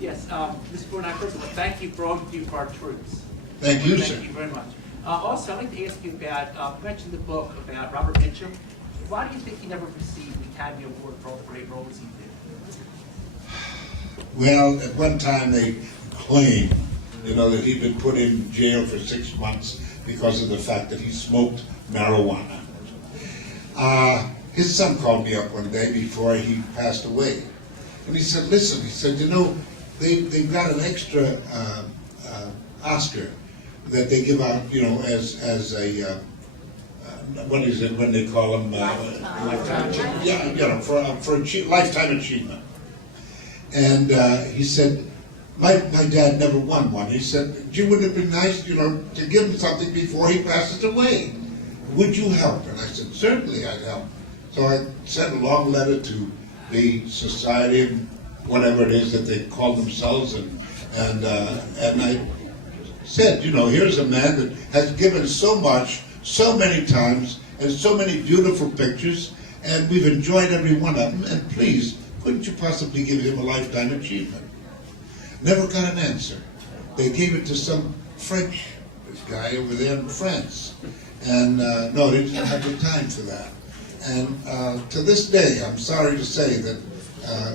Yes, Mr. Borgnine, first of all, thank you for all you do for our troops. Thank you, sir. Thank you very much. Also, I'd like to ask you about, you mentioned the book about Robert Mitchum. Why do you think he never received the Academy Award for all the great roles he did? Well, at one time they claimed, that he'd been put in jail for 6 months because of the fact that he smoked marijuana. His son called me up one day before he passed away. And he said, listen, he said, they've got an extra Oscar that they give out, as a, what is it when they call them? Lifetime. Yeah, for lifetime achievement. And he said, my dad never won one. He said, gee, wouldn't it be nice, to give him something before he passes away? Would you help? And I said, certainly I'd help. So I sent a long letter to the society, whatever it is that they call themselves, and I said, here's a man that has given so much, so many times, and so many beautiful pictures, and we've enjoyed every one of them, and please, couldn't you possibly give him a lifetime achievement? Never got an answer. They gave it to some French guy over there in France, and no, they didn't have the time for that. And to this day, I'm sorry to say that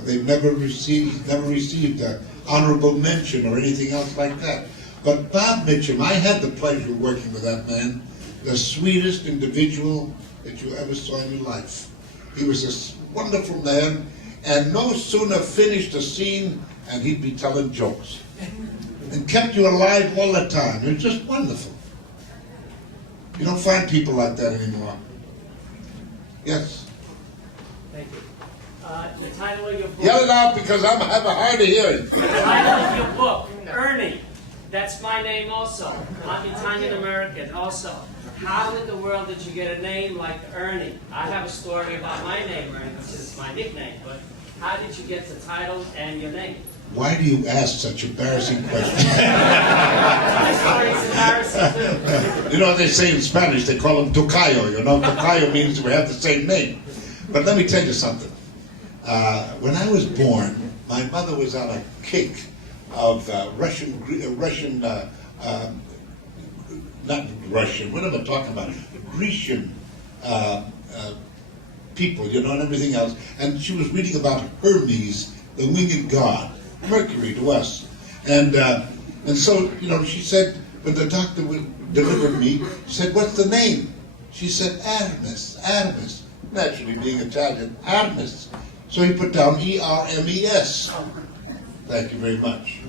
they've never received an honorable mention or anything else like that. But Bob Mitchum, I had the pleasure of working with that man, the sweetest individual that you ever saw in your life. He was a wonderful man, and no sooner finished a scene and he'd be telling jokes and kept you alive all the time. It was just wonderful. You don't find people like that anymore. Yes? Thank you. The title of your book. Yell it out because I have a hard of hearing. The title of your book, Ernie. That's my name also. I'm Italian-American also. How in the world did you get a name like Ernie? I have a story about my name, Ernie, which is my nickname, but how did you get the title and your name? Why do you ask such embarrassing questions? My story is embarrassing too. You know what they say in Spanish? They call them tocayo. Tocayo means we have the same name. But let me tell you something. When I was born, my mother was on a kick of Russian, not Russian, what am I talking about? Grecian people, and everything else. And she was reading about Hermes, the winged god, Mercury to us. And so, she said, when the doctor delivered me, she said, what's the name? She said, Aramis. Naturally, being Italian, Aramis. So he put down E-R-M-E-S. Thank you very much.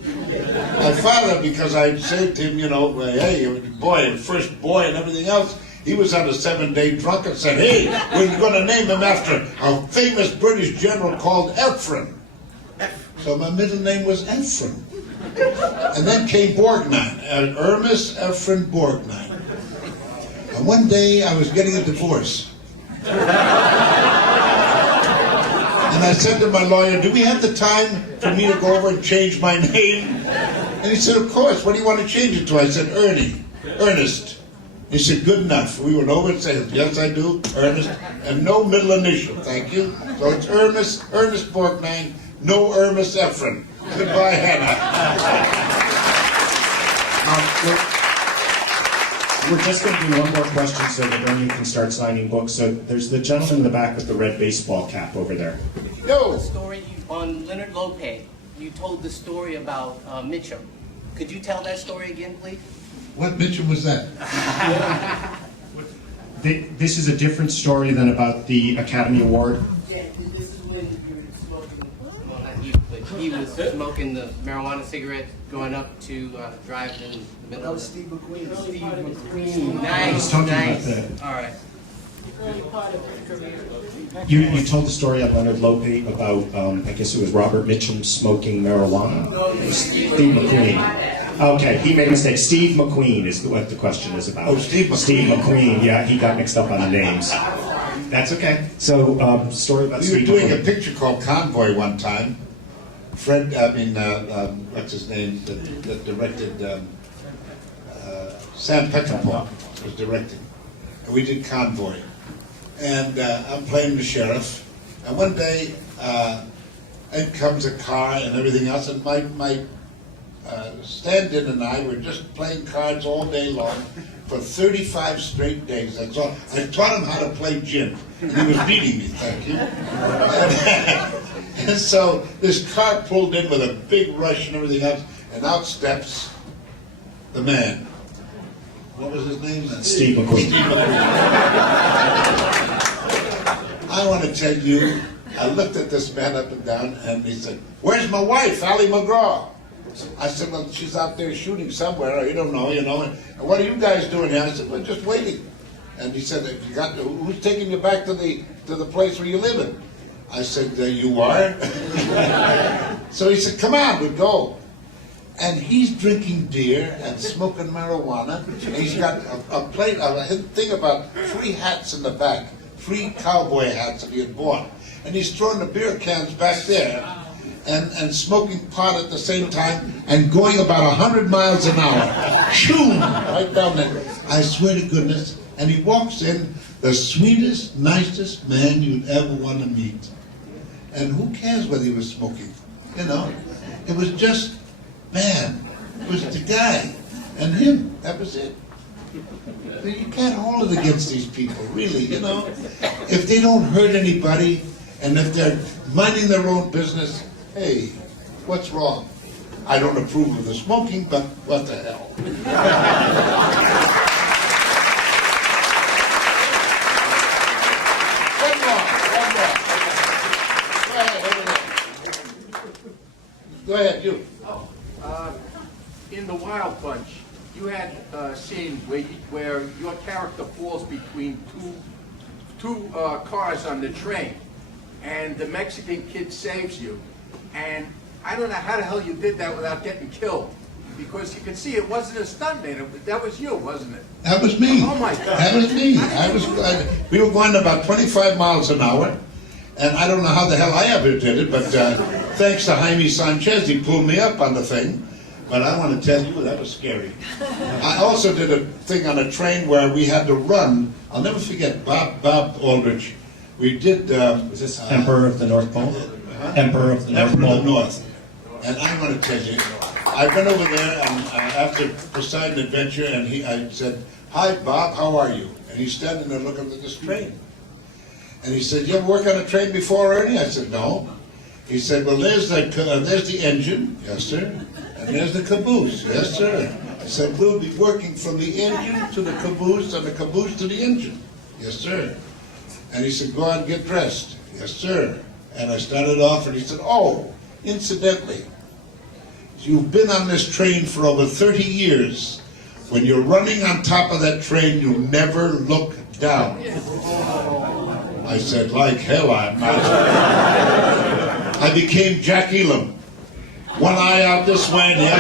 My father, because I said to him, hey, boy, first boy and everything else, he was on a 7-day drunk and said, hey, we're going to name him after a famous British general called Ephraim. So my middle name was Ephraim. And then came Borgnine, Ermes Ephraim Borgnine. And one day I was getting a divorce. And I said to my lawyer, do we have the time for me to go over and change my name? And he said, of course. What do you want to change it to? I said, Ernie, Ernest. He said, good enough. We went over and said, yes, I do, Ernest. And no middle initial, thank you. So it's Ernest Borgnine, no Ermes Ephraim. Goodbye, Hannah. We're just going to do one more question so that Ernie can start signing books. So there's the gentleman in the back with the red baseball cap over there. Yo. The story on Leonard Lopez, you told the story about Mitchum. Could you tell that story again, please? What Mitchum was that? This is a different story than about the Academy Award. Yeah, this is when you were smoking, well not you, but he was smoking the marijuana cigarette going up to drive in the middle. That was Steve McQueen. Steve McQueen. I was Nice, talking nice. about that. All right. You told the story on Leonard Lopez about, I guess it was Robert Mitchum smoking marijuana? Steve McQueen. Okay, he made a mistake. Steve McQueen is what the question is about. Oh, Steve McQueen. Steve McQueen, yeah, he got mixed up on the names. That's okay. So, story about We were Steve doing a McQueen. picture called Convoy one time. What's his name, that directed, Sam Peckinpah was directing. And we did Convoy. And I'm playing the sheriff. And one day, and comes a car and everything else, and my stand-in and I were just playing cards all day long for 35 straight days. That's all. I taught him how to play gin. He was beating me, thank you. And so this car pulled in with a big rush and everything else, and out steps the man. What was his name? Steve McQueen. I want to tell you, I looked at this man up and down, and he said, "Where's my wife, Allie McGraw?" I said, "Well, she's out there shooting somewhere. You don't know, you know. And what are you guys doing here?" I said, "We're just waiting." And he said, "Who's taking you back to the place where you live in?" I said, "You are?" So he said, "Come on, we'll go." And he's drinking beer and smoking marijuana. And he's got a thing about 3 hats in the back, 3 cowboy hats that he had bought. And he's throwing the beer cans back there and smoking pot at the same time and going about 100 miles an hour. Shoom! Right down there. I swear to goodness. And he walks in, the sweetest, nicest man you'd ever want to meet. And who cares whether he was smoking? You know? It was just, man, it was the guy. And him, that was it. You can't hold it against these people, really, you know? If they don't hurt anybody, and if they're minding their own business, hey, what's wrong? I don't approve of the smoking, but what the hell? One more. Go ahead, you. In the Wild Bunch, you had a scene where your character falls between two cars on the train, and the Mexican kid saves you. And I don't know how the hell you did that without getting killed, because you can see it wasn't a stuntman. That was you, wasn't it? That was me. Oh my God. That was me. We were going about 25 miles an hour, and I don't know how the hell I ever did it, but thanks to Jaime Sanchez, he pulled me up on the thing. But I want to tell you, that was scary. I also did a thing on a train where we had to run. I'll never forget Bob Aldrich. We did... Was this Emperor of the North Pole? Emperor of the North Emperor Pole? of the North. And I want to tell you, I went over there after Poseidon Adventure, and I said, "Hi, Bob, how are you?" And he's standing there looking at this train. And he said, "You ever work on a train before, Ernie?" I said, "No." He said, "Well, there's the engine." "Yes, sir." "And there's the caboose." "Yes, sir." I said, "We'll be working from the engine to the caboose and the caboose to the engine." "Yes, sir." And he said, "Go out and get dressed." "Yes, sir." And I started off, and he said, "Oh, incidentally, you've been on this train for over 30 years. When you're running on top of that train, you never look down." I said, "Like hell I'm not." I became Jack Elam. One eye out this way and the other.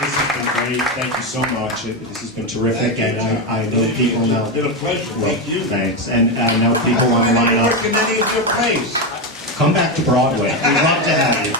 This has been great. Thank you so much. This has been terrific, and I know people now. It's been a pleasure. Thank you. Thanks. And I know people I online. never work in any of your plays. Come back to Broadway. We'd love to have you.